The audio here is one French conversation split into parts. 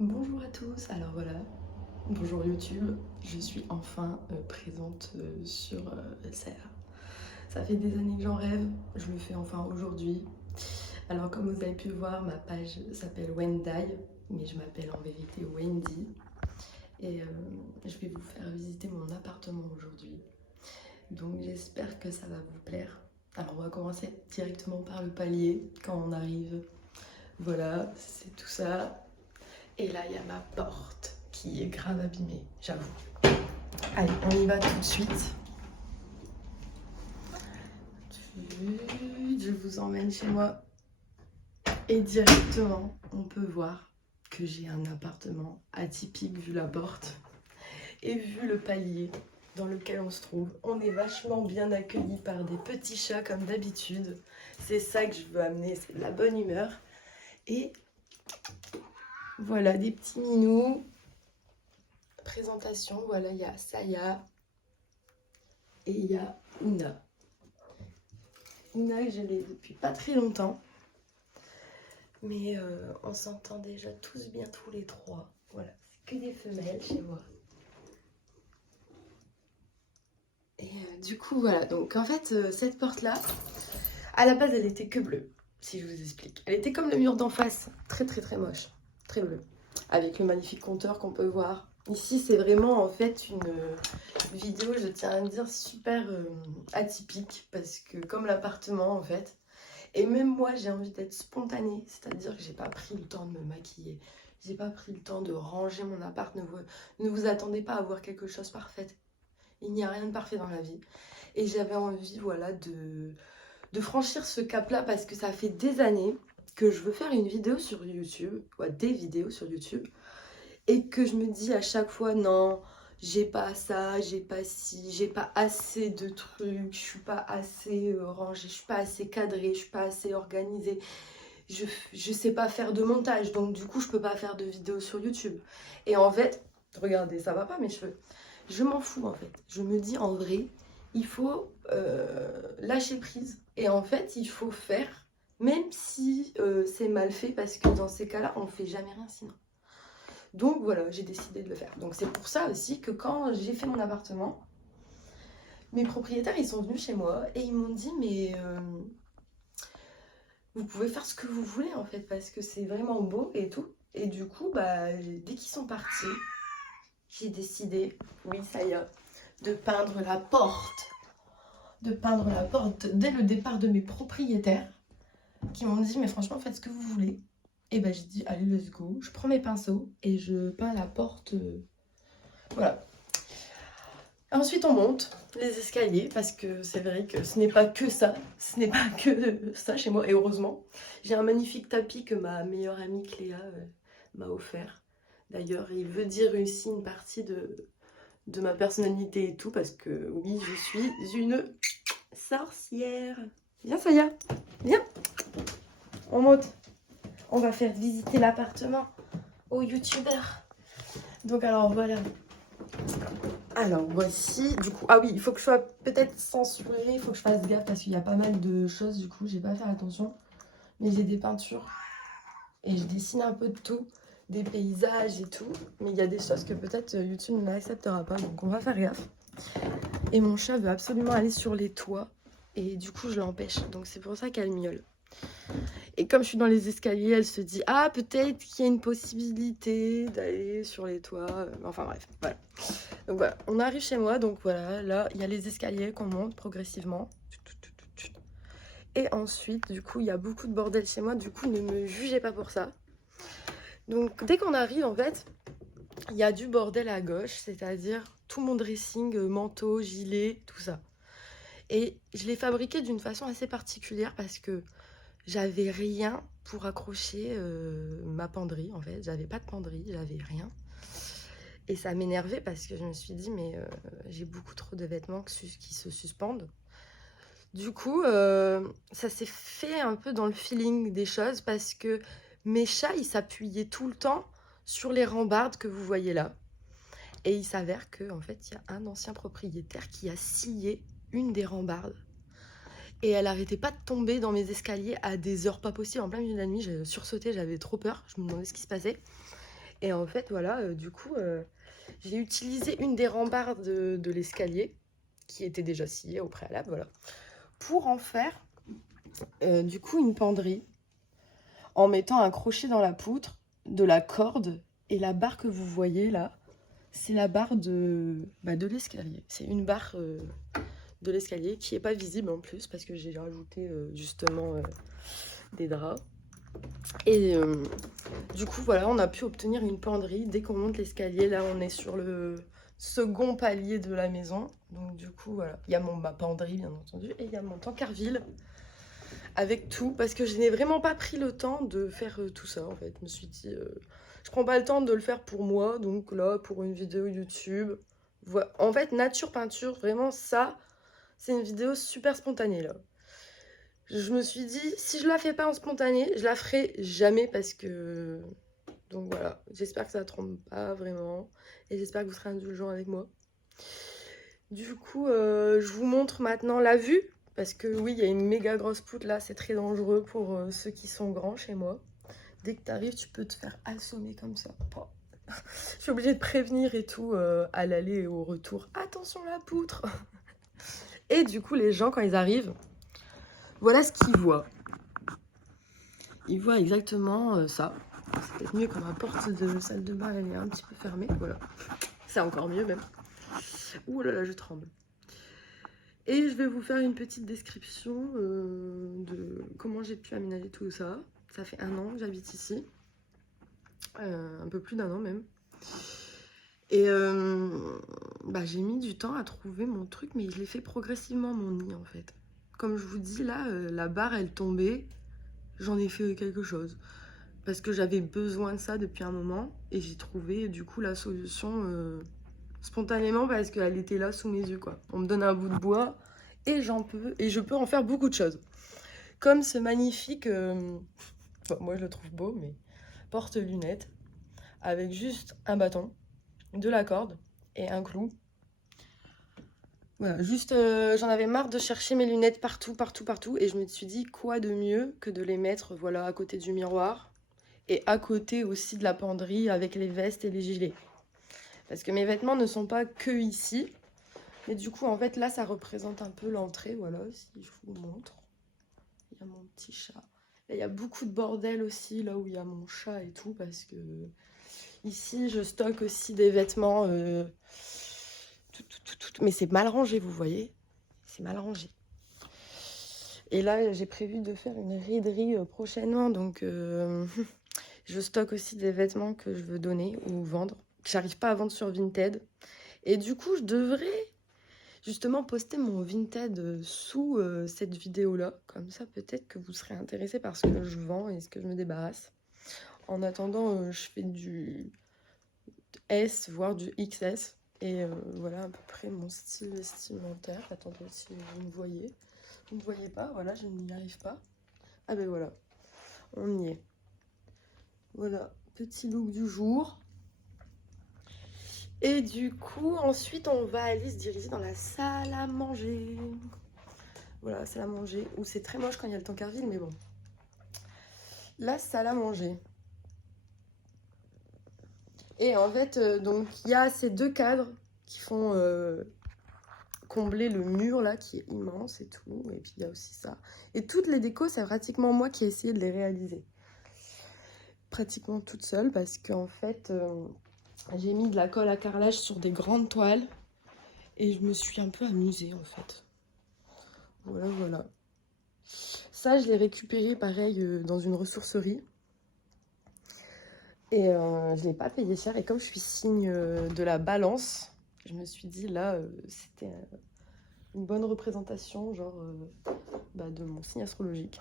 Bonjour à tous, alors voilà, bonjour YouTube, je suis enfin présente sur SR. Ça fait des années que j'en rêve, je le fais enfin aujourd'hui. Alors comme vous avez pu le voir, ma page s'appelle Wendai, mais je m'appelle en vérité Wendy. Et je vais vous faire visiter mon appartement aujourd'hui. Donc j'espère que ça va vous plaire. Alors on va commencer directement par le palier quand on arrive. Voilà, c'est tout ça. Et là, il y a ma porte qui est grave abîmée, j'avoue. Allez, on y va tout de suite. Je vous emmène chez moi. Et directement, on peut voir que j'ai un appartement atypique vu la porte et vu le palier dans lequel on se trouve. On est vachement bien accueillis par des petits chats comme d'habitude. C'est ça que je veux amener, c'est de la bonne humeur. Et voilà, des petits minous. Présentation, voilà, il y a Saya et il y a Una. Una, je l'ai depuis pas très longtemps. Mais on s'entend déjà tous bien tous les trois. Voilà, c'est que des femelles chez moi. Et du coup, voilà. Donc en fait, cette porte-là, à la base, elle était que bleue, si je vous explique. Elle était comme le mur d'en face, très très très moche, très bleu. Avec le magnifique compteur qu'on peut voir. Ici, c'est vraiment en fait une vidéo, je tiens à dire, super atypique. Parce que comme l'appartement en fait, et même moi, j'ai envie d'être spontanée, c'est-à-dire que j'ai pas pris le temps de me maquiller, j'ai pas pris le temps de ranger mon appart. Ne vous attendez pas à voir quelque chose parfait. Il n'y a rien de parfait dans la vie. Et j'avais envie, voilà, de franchir ce cap-là parce que ça fait des années que je veux faire une vidéo sur YouTube, ouais, des vidéos sur YouTube, et que je me dis à chaque fois, non, j'ai pas ça, j'ai pas ci, j'ai pas assez de trucs, je suis pas assez rangée, je suis pas assez cadrée, je suis pas assez organisée, je sais pas faire de montage, donc du coup je peux pas faire de vidéos sur YouTube. Et en fait, regardez, ça va pas mes cheveux, je m'en fous en fait. Je me dis en vrai, il faut lâcher prise. Et en fait, il faut faire, même si c'est mal fait, parce que dans ces cas-là, on fait jamais rien sinon. Donc voilà, j'ai décidé de le faire. Donc c'est pour ça aussi que quand j'ai fait mon appartement, mes propriétaires, ils sont venus chez moi et ils m'ont dit, mais vous pouvez faire ce que vous voulez en fait, parce que c'est vraiment beau et tout. Et du coup, bah, dès qu'ils sont partis, j'ai décidé, oui, ça y est, de peindre la porte. De peindre la porte dès le départ de mes propriétaires qui m'ont dit, mais franchement, faites ce que vous voulez. Et bah, j'ai dit, allez, let's go. Je prends mes pinceaux et je peins la porte. Voilà. Ensuite, on monte les escaliers parce que c'est vrai que ce n'est pas que ça. Ce n'est pas que ça chez moi. Et heureusement, j'ai un magnifique tapis que ma meilleure amie Cléa m'a offert. D'ailleurs, il veut dire aussi une partie de ma personnalité et tout parce que oui, je suis une sorcière. Viens, Saya. Viens. On monte. On va faire visiter l'appartement aux youtubeurs. Donc alors voilà. Alors voici, du coup, ah oui, il faut que je sois peut-être censurée, il faut que je fasse gaffe parce qu'il y a pas mal de choses, du coup, j'ai pas fait attention. Mais j'ai des peintures et je dessine un peu de tout, des paysages et tout. Mais il y a des choses que peut-être YouTube ne l'acceptera pas, donc on va faire gaffe. Et mon chat veut absolument aller sur les toits et du coup, je l'empêche. Donc c'est pour ça qu'elle miaule. Et comme je suis dans les escaliers, elle se dit, ah, peut-être qu'il y a une possibilité d'aller sur les toits. Enfin bref, voilà. Donc voilà, on arrive chez moi, donc voilà, là, il y a les escaliers qu'on monte progressivement. Et ensuite, du coup, il y a beaucoup de bordel chez moi, du coup, ne me jugez pas pour ça. Donc dès qu'on arrive, en fait, il y a du bordel à gauche, c'est-à-dire tout mon dressing, manteau, gilet, tout ça. Et je l'ai fabriqué d'une façon assez particulière parce que j'avais rien pour accrocher ma penderie, en fait. J'avais pas de penderie, j'avais rien. Et ça m'énervait parce que je me suis dit, mais j'ai beaucoup trop de vêtements qui se suspendent. Du coup, ça s'est fait un peu dans le feeling des choses parce que mes chats, ils s'appuyaient tout le temps sur les rambardes que vous voyez là. Et il s'avère qu'en fait, il y a un ancien propriétaire qui a scié une des rambardes. Et elle arrêtait pas de tomber dans mes escaliers à des heures pas possibles. En plein milieu de la nuit, j'ai sursauté, j'avais trop peur. Je me demandais ce qui se passait. Et en fait, voilà, du coup, j'ai utilisé une des rambardes de l'escalier, qui était déjà sciée au préalable, voilà, pour en faire, du coup, une penderie, en mettant un crochet dans la poutre, de la corde, et la barre que vous voyez là, c'est la barre de l'escalier. C'est une barre de l'escalier qui n'est pas visible en plus, parce que j'ai rajouté justement des draps. Et du coup, voilà, on a pu obtenir une penderie. Dès qu'on monte l'escalier, là, on est sur le second palier de la maison. Donc du coup, voilà, il y a ma penderie, bien entendu, et il y a mon tankerville avec tout, parce que je n'ai vraiment pas pris le temps de faire tout ça, en fait. Je me suis dit, je prends pas le temps de le faire pour moi, donc là, pour une vidéo YouTube. Voilà. En fait, nature peinture, vraiment, ça, c'est une vidéo super spontanée, là. Je me suis dit, si je la fais pas en spontané, je la ferai jamais parce que... Donc voilà, j'espère que ça ne trompe pas vraiment. Et j'espère que vous serez indulgents avec moi. Du coup, je vous montre maintenant la vue. Parce que oui, il y a une méga grosse poutre là, c'est très dangereux pour ceux qui sont grands chez moi. Dès que tu arrives, tu peux te faire assommer comme ça. Oh. Je suis obligée de prévenir et tout à l'aller et au retour. Attention la poutre. Et du coup, les gens, quand ils arrivent, voilà ce qu'ils voient. Ils voient exactement ça. C'est peut-être mieux quand ma porte de salle de bain elle est un petit peu fermée. Voilà. C'est encore mieux même. Ouh là là, je tremble. Et je vais vous faire une petite description de comment j'ai pu aménager tout ça. Ça fait 1 an que j'habite ici. Un peu plus d'1 an même. Et j'ai mis du temps à trouver mon truc, mais je l'ai fait progressivement mon nid en fait. Comme je vous dis là, la barre elle tombait, j'en ai fait quelque chose. Parce que j'avais besoin de ça depuis un moment et j'ai trouvé du coup la solution spontanément parce qu'elle était là sous mes yeux quoi. On me donne un bout de bois et je peux en faire beaucoup de choses. Comme ce magnifique, moi je le trouve beau, mais porte-lunettes avec juste un bâton, de la corde et un clou. Voilà, juste j'en avais marre de chercher mes lunettes partout et je me suis dit quoi de mieux que de les mettre voilà à côté du miroir et à côté aussi de la penderie avec les vestes et les gilets. Parce que mes vêtements ne sont pas que ici. Mais du coup, en fait, là, ça représente un peu l'entrée. Voilà, si je vous montre. Il y a mon petit chat. Là, il y a beaucoup de bordel aussi, là où il y a mon chat et tout. Parce que ici, je stocke aussi des vêtements. Mais c'est mal rangé, vous voyez. C'est mal rangé. Et là, j'ai prévu de faire une riderie prochainement. Donc, je stocke aussi des vêtements que je veux donner ou vendre. Que j'arrive pas à vendre sur Vinted. Et du coup, je devrais justement poster mon Vinted sous cette vidéo-là. Comme ça, peut-être que vous serez intéressés par ce que je vends et ce que je me débarrasse. En attendant, je fais du S, voire du XS. Et voilà à peu près mon style vestimentaire. Attendez si vous me voyez. Vous ne me voyez pas, voilà, je n'y arrive pas. Ah ben voilà, on y est. Voilà, petit look du jour. Et du coup, ensuite, on va aller se diriger dans la salle à manger. Voilà, salle à manger. Où c'est très moche quand il y a le tankerville, mais bon. La salle à manger. Et en fait, donc, il y a ces 2 cadres qui font combler le mur, là, qui est immense et tout. Et puis, il y a aussi ça. Et toutes les décos, c'est pratiquement moi qui ai essayé de les réaliser. Pratiquement toute seule, parce qu'en fait... j'ai mis de la colle à carrelage sur des grandes toiles et je me suis un peu amusée en fait. Voilà, voilà. Ça, je l'ai récupéré pareil dans une ressourcerie. Et je ne l'ai pas payé cher. Et comme je suis signe de la balance, je me suis dit là, c'était une bonne représentation genre de mon signe astrologique.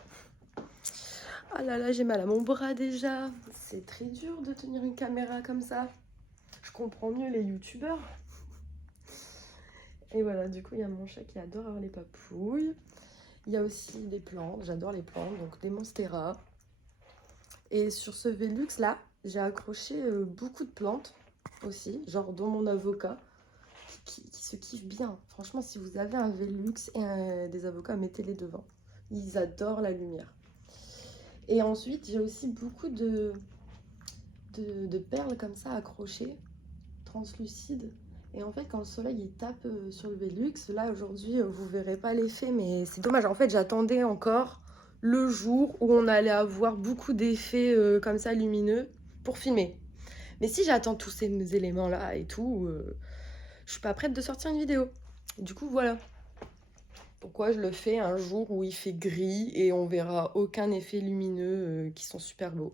Ah là là, j'ai mal à mon bras déjà. C'est très dur de tenir une caméra comme ça. Je comprends mieux les youtubeurs. Et voilà, du coup, il y a mon chat qui adore avoir les papouilles. Il y a aussi des plantes, j'adore les plantes, donc des monstera. Et sur ce Velux là, j'ai accroché beaucoup de plantes aussi, genre dont mon avocat, qui se kiffe bien. Franchement, si vous avez un Velux et des avocats, mettez-les devant. Ils adorent la lumière. Et ensuite, j'ai aussi beaucoup de de perles comme ça accrochées, translucides. Et en fait, quand le soleil il tape sur le Velux, là aujourd'hui, vous verrez pas l'effet, mais c'est dommage. En fait, j'attendais encore le jour où on allait avoir beaucoup d'effets comme ça lumineux pour filmer. Mais si j'attends tous ces éléments-là et tout, je suis pas prête de sortir une vidéo. Du coup, voilà. Pourquoi je le fais un jour où il fait gris et on verra aucun effet lumineux qui sont super beaux.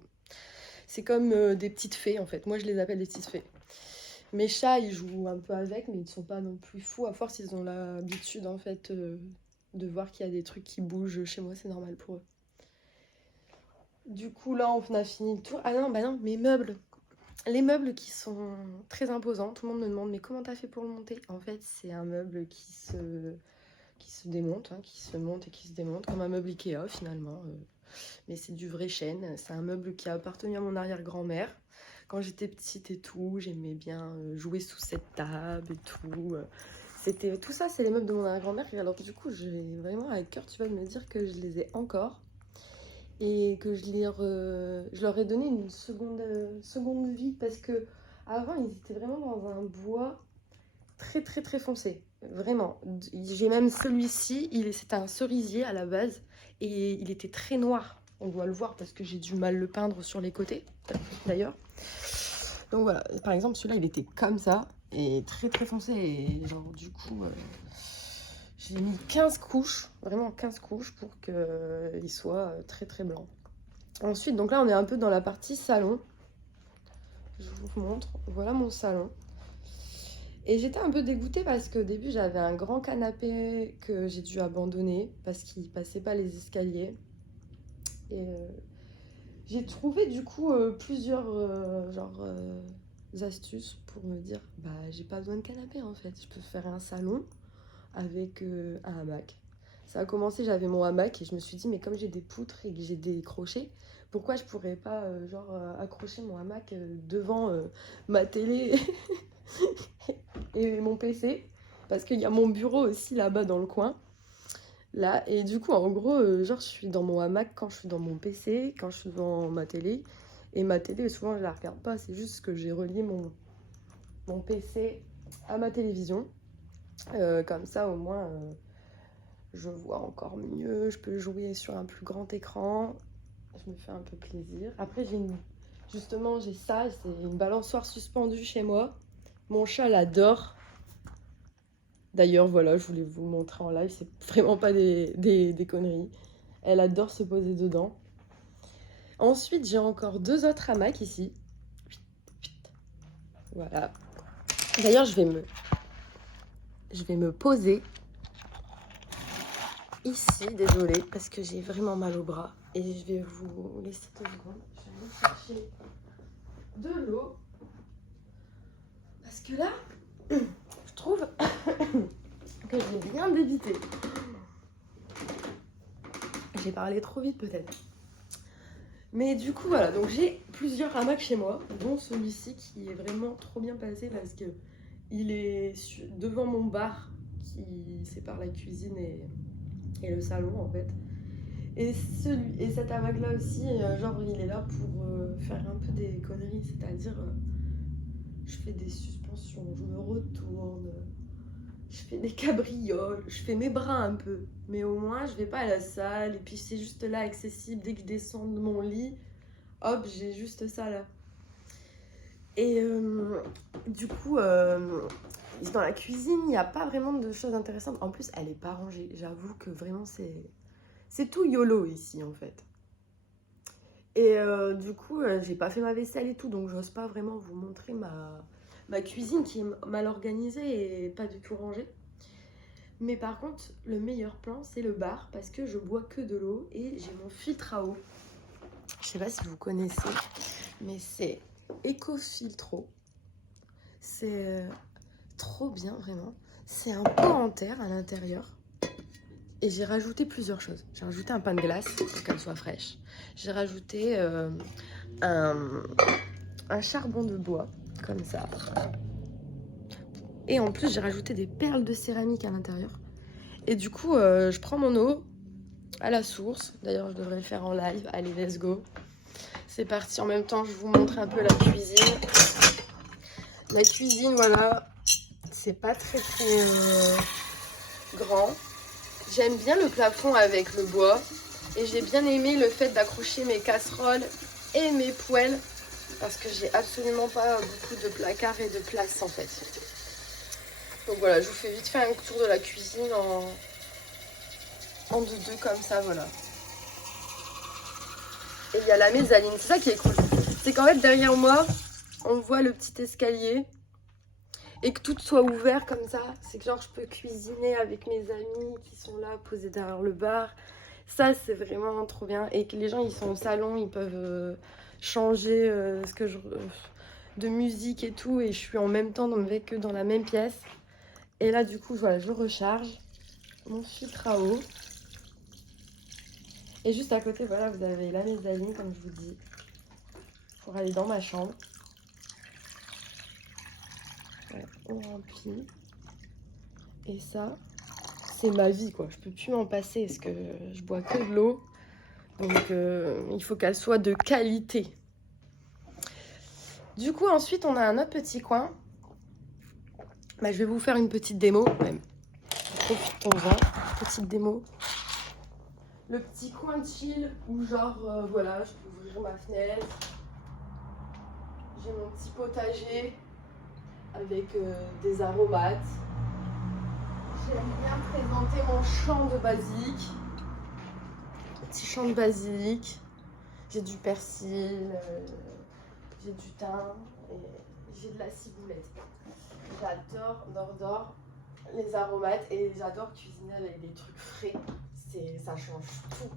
C'est comme des petites fées en fait. Moi, je les appelle des petites fées. Mes chats, ils jouent un peu avec, mais ils ne sont pas non plus fous. À force, ils ont l'habitude, en fait, de voir qu'il y a des trucs qui bougent chez moi. C'est normal pour eux. Du coup, là, on a fini le tour. Ah non, bah non, mes meubles. Les meubles qui sont très imposants. Tout le monde me demande, mais comment t'as fait pour le monter? En fait, c'est un meuble qui se démonte, hein, qui se monte et qui se démonte, comme un meuble Ikea, finalement. Mais c'est du vrai chêne. C'est un meuble qui a appartenu à mon arrière-grand-mère. Quand j'étais petite et tout, j'aimais bien jouer sous cette table et tout. C'était tout ça, c'est les meubles de mon arrière-grand-mère. Et alors du coup, j'ai vraiment à cœur, tu vas me dire que je les ai encore et que je leur ai donné une seconde vie parce que avant ils étaient vraiment dans un bois très très très foncé, vraiment. J'ai même celui-ci, c'était un cerisier à la base et il était très noir. On doit le voir parce que j'ai du mal le peindre sur les côtés d'ailleurs. Donc voilà, par exemple celui-là il était comme ça et très très foncé et genre du coup j'ai mis 15 couches, vraiment 15 couches pour qu'il soit très très blanc. Ensuite donc là on est un peu dans la partie salon. Je vous montre, voilà mon salon. Et j'étais un peu dégoûtée parce qu'au début j'avais un grand canapé que j'ai dû abandonner parce qu'il passait pas les escaliers. Et j'ai trouvé du coup plusieurs astuces pour me dire bah j'ai pas besoin de canapé en fait, je peux faire un salon avec un hamac. Ça a commencé, j'avais mon hamac et je me suis dit mais comme j'ai des poutres et que j'ai des crochets, pourquoi je pourrais pas accrocher mon hamac devant ma télé et mon PC parce qu'il y a mon bureau aussi là-bas dans le coin. Là, et du coup, en gros, je suis dans mon hamac quand je suis dans mon PC, quand je suis devant ma télé. Et ma télé, souvent, je la regarde pas. C'est juste que j'ai relié mon PC à ma télévision. Comme ça, au moins, je vois encore mieux. Je peux jouer sur un plus grand écran. Je me fais un peu plaisir. Après, justement, j'ai ça. C'est une balançoire suspendue chez moi. Mon chat l'adore. D'ailleurs, voilà, je voulais vous le montrer en live, c'est vraiment pas des conneries. Elle adore se poser dedans. Ensuite, j'ai encore 2 autres hamacs ici. Voilà. D'ailleurs, je vais me poser ici, désolée, parce que j'ai vraiment mal au bras. Et je vais vous laisser 2 secondes. Je vais aller chercher de l'eau. Parce que là, je trouve que j'ai bien débité. J'ai parlé trop vite peut-être. Mais du coup voilà, donc j'ai plusieurs hamacs chez moi, dont celui-ci qui est vraiment trop bien placé parce que il est devant mon bar qui sépare la cuisine et le salon en fait. Et cet hamac là aussi, genre il est là pour faire un peu des conneries, c'est-à-dire je fais des suspensions, je me retourne, je fais des cabrioles, je fais mes bras un peu. Mais au moins, je vais pas à la salle et puis c'est juste là accessible. Dès que je descends de mon lit, hop, j'ai juste ça là. Et du coup, dans la cuisine, il n'y a pas vraiment de choses intéressantes. En plus, elle est pas rangée. J'avoue que vraiment, c'est tout YOLO ici en fait. Et du coup, j'ai pas fait ma vaisselle et tout, donc j'ose pas vraiment vous montrer ma cuisine qui est mal organisée et pas du tout rangée. Mais par contre, le meilleur plan, c'est le bar parce que je bois que de l'eau et j'ai mon filtre à eau. Je sais pas si vous connaissez, mais c'est Ecofiltro. C'est trop bien, vraiment. C'est un pot en terre à l'intérieur. Et j'ai rajouté plusieurs choses. J'ai rajouté un pain de glace pour qu'elle soit fraîche. J'ai rajouté un charbon de bois, comme ça. Et en plus, j'ai rajouté des perles de céramique à l'intérieur. Et du coup, je prends mon eau à la source. D'ailleurs, je devrais le faire en live. Allez, let's go. C'est parti, en même temps je vous montre un peu la cuisine. La cuisine, voilà, c'est pas très grand. J'aime bien le plafond avec le bois. Et j'ai bien aimé le fait d'accrocher mes casseroles et mes poêles. Parce que j'ai absolument pas beaucoup de placards et de place en fait. Donc voilà, je vous fais vite fait un tour de la cuisine en deux comme ça, voilà. Et il y a la mezzanine, c'est ça qui est cool. C'est qu'en fait derrière moi, on voit le petit escalier. Et que tout soit ouvert comme ça. C'est que genre je peux cuisiner avec mes amis qui sont là, posés derrière le bar. Ça c'est vraiment trop bien. Et que les gens ils sont au salon, ils peuvent changer de musique et tout. Et je suis en même temps avec eux dans la même pièce. Et là du coup voilà, je recharge mon filtre à eau. Et juste à côté, voilà, vous avez la mezzanine, comme je vous dis, pour aller dans ma chambre. Ouais, on remplit. Et ça, c'est ma vie, quoi. Je peux plus m'en passer parce que je bois que de l'eau. Donc, il faut qu'elle soit de qualité. Du coup, ensuite, on a un autre petit coin. Bah, je vais vous faire une petite démo, même. Profitons-en. Petite démo. Le petit coin chill où genre, voilà, je peux ouvrir ma fenêtre. J'ai mon petit potager avec des aromates. J'aime bien présenter mon champ de basilic. Petit champ de basilic. J'ai du persil, j'ai du thym et j'ai de la ciboulette. J'adore les aromates et j'adore cuisiner avec des trucs frais. Ça change tout.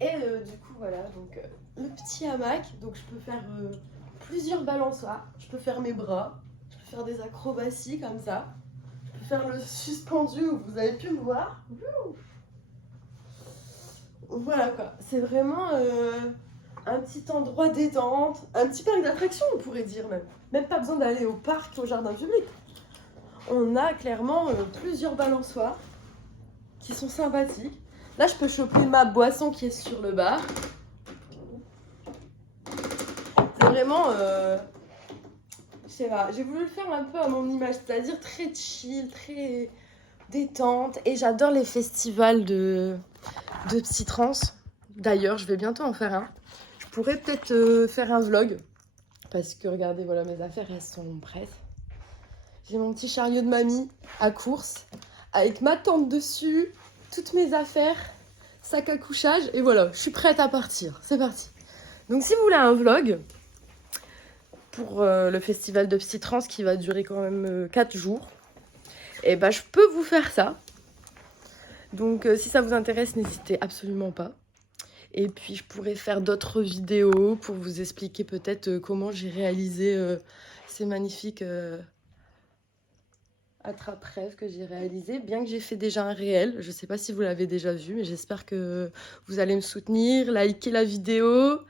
Et du coup voilà, donc le petit hamac, donc je peux faire plusieurs balançoires, je peux faire mes bras, je peux faire des acrobaties comme ça, je peux faire le suspendu où vous avez pu me voir. Voilà quoi, c'est vraiment un petit endroit détente, un petit parc d'attractions on pourrait dire même. Même pas besoin d'aller au parc, au jardin public. On a clairement plusieurs balançoires qui sont sympathiques. Là je peux choper ma boisson qui est sur le bar. C'est vraiment, je sais pas, j'ai voulu le faire un peu à mon image, c'est-à-dire très chill, très détente. Et j'adore les festivals de psytrance. D'ailleurs, je vais bientôt en faire un. Je pourrais peut-être faire un vlog. Parce que regardez, voilà, mes affaires, elles sont prêtes. J'ai mon petit chariot de mamie à course. Avec ma tente dessus, toutes mes affaires, sac à couchage. Et voilà, je suis prête à partir. C'est parti. Donc si vous voulez un vlog pour le festival de psytrance qui va durer quand même 4 jours, et ben je peux vous faire ça. Donc si ça vous intéresse, n'hésitez absolument pas. Et puis je pourrais faire d'autres vidéos pour vous expliquer peut-être comment j'ai réalisé ces magnifiques attrape-rêves que j'ai réalisé, bien que j'ai fait déjà un réel. Je ne sais pas si vous l'avez déjà vu, mais j'espère que vous allez me soutenir, liker la vidéo,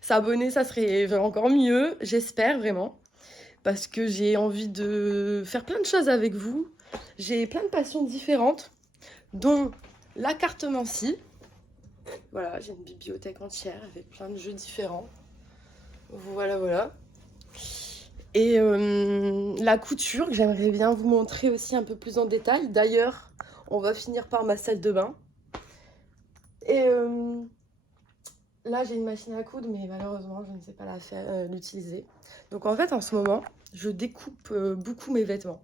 s'abonner, ça serait encore mieux, j'espère vraiment. Parce que j'ai envie de faire plein de choses avec vous. J'ai plein de passions différentes, dont la cartomancie. Voilà, j'ai une bibliothèque entière avec plein de jeux différents. Voilà. Et la couture, que j'aimerais bien vous montrer aussi un peu plus en détail. D'ailleurs, on va finir par ma salle de bain. Et là, j'ai une machine à coudre, mais malheureusement, je ne sais pas l'utiliser. Donc en fait, en ce moment, je découpe beaucoup mes vêtements.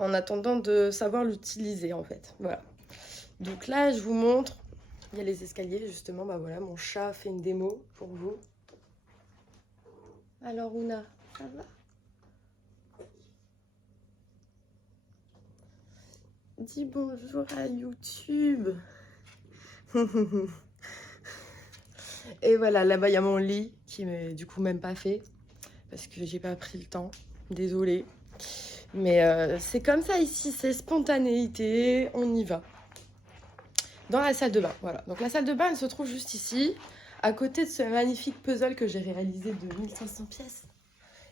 En attendant de savoir l'utiliser, en fait. Voilà. Donc là, je vous montre. Il y a les escaliers, justement. Bah voilà, mon chat fait une démo pour vous. Alors, Ouna, ça va? Dis bonjour à YouTube. Et voilà, là-bas, il y a mon lit qui m'est du coup même pas fait. Parce que j'ai pas pris le temps. Désolée. Mais c'est comme ça ici, c'est spontanéité. On y va. Dans la salle de bain, voilà. Donc la salle de bain, elle se trouve juste ici, à côté de ce magnifique puzzle que j'ai réalisé de 1500 pièces.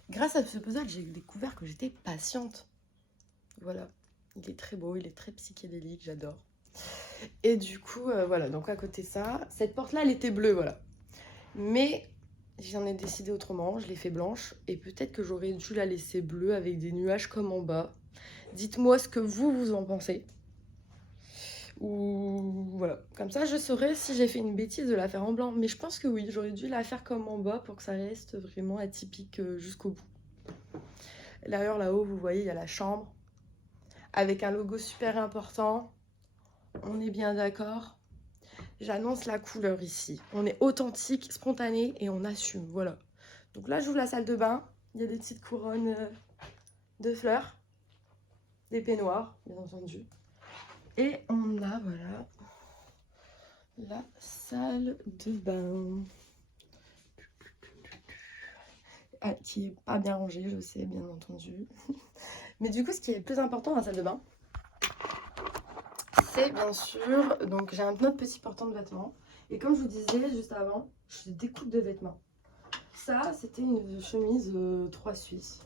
Grâce à ce puzzle, j'ai découvert que j'étais patiente. Voilà, il est très beau, il est très psychédélique, j'adore. Et du coup, voilà, donc à côté de ça, cette porte-là, elle était bleue, voilà. Mais j'en ai décidé autrement, je l'ai fait blanche. Et peut-être que j'aurais dû la laisser bleue avec des nuages comme en bas. Dites-moi ce que vous en pensez. Ou voilà, comme ça je saurais si j'ai fait une bêtise de la faire en blanc. Mais je pense que oui, j'aurais dû la faire comme en bas pour que ça reste vraiment atypique jusqu'au bout. D'ailleurs là-haut, vous voyez, il y a la chambre avec un logo super important. On est bien d'accord. J'annonce la couleur ici. On est authentique, spontané et on assume, voilà. Donc là, j'ouvre la salle de bain. Il y a des petites couronnes de fleurs, des peignoirs, bien entendu. Et on a, voilà, la salle de bain. Ah, qui est pas bien rangée, je sais, bien entendu. Mais du coup, ce qui est le plus important dans la salle de bain, c'est bien sûr... Donc, j'ai un autre petit portant de vêtements. Et comme je vous disais juste avant, je découpe de vêtements. Ça, c'était une chemise 3 Suisse.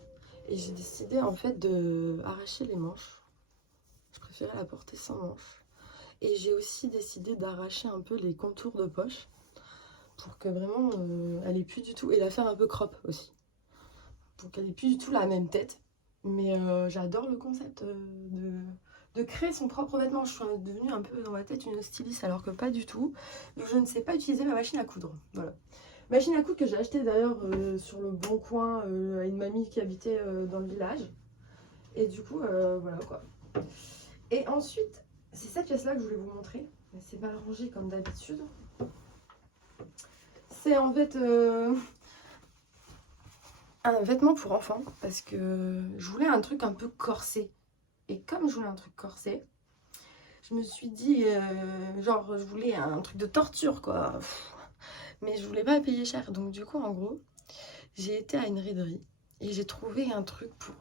Et j'ai décidé en fait de arracher les manches. Je préférais la porter sans manches. Et j'ai aussi décidé d'arracher un peu les contours de poche. Pour que vraiment, elle ait plus du tout... Et la faire un peu crop aussi. Pour qu'elle ait plus du tout la même tête. Mais j'adore le concept de créer son propre vêtement. Je suis devenue un peu dans ma tête une styliste alors que pas du tout. Donc je ne sais pas utiliser ma machine à coudre. Voilà. Machine à coudre que j'ai achetée d'ailleurs sur le bon coin à une mamie qui habitait dans le village. Et du coup, voilà quoi. Et ensuite, c'est cette pièce-là que je voulais vous montrer. Mais c'est mal rangé comme d'habitude. C'est en fait un vêtement pour enfants parce que je voulais un truc un peu corsé. Et comme je voulais un truc corsé, je me suis dit, genre, je voulais un truc de torture, quoi. Mais je voulais pas payer cher. Donc, du coup, en gros, j'ai été à une raiderie et j'ai trouvé un truc pour...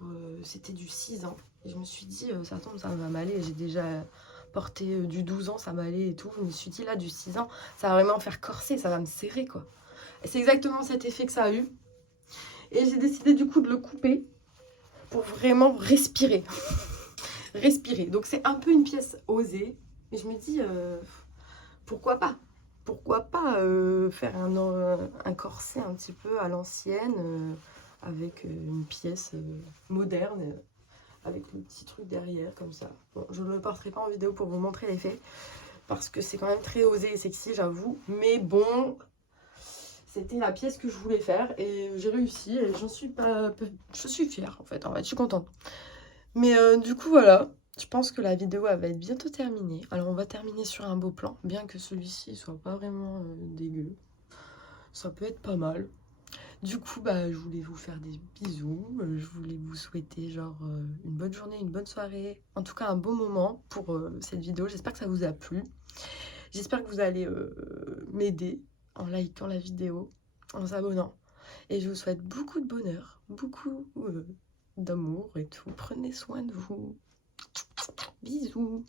c'était du 6 ans. Et je me suis dit, ça tombe, ça va m'aller. J'ai déjà porté du 12 ans, ça m'allait et tout. Je me suis dit, là, du 6 ans, ça va vraiment faire corser, ça va me serrer, quoi. Et c'est exactement cet effet que ça a eu. Et j'ai décidé, du coup, de le couper pour vraiment respirer. Respirer. Donc c'est un peu une pièce osée, mais je me dis pourquoi pas? Pourquoi pas faire un corset un petit peu à l'ancienne avec une pièce moderne avec le petit truc derrière comme ça. Bon, je ne le porterai pas en vidéo pour vous montrer l'effet parce que c'est quand même très osé et sexy, j'avoue. Mais bon, c'était la pièce que je voulais faire et j'ai réussi et j'en suis pas... Je suis fière en fait, je suis contente. Mais du coup, voilà. Je pense que la vidéo elle va être bientôt terminée. Alors on va terminer sur un beau plan, bien que celui-ci soit pas vraiment dégueu. Ça peut être pas mal. Du coup, bah, je voulais vous faire des bisous. Je voulais vous souhaiter genre une bonne journée, une bonne soirée. En tout cas, un beau moment pour cette vidéo. J'espère que ça vous a plu. J'espère que vous allez m'aider en likant la vidéo, en s'abonnant. Et je vous souhaite beaucoup de bonheur, beaucoup d'amour et tout. Prenez soin de vous. Bisous.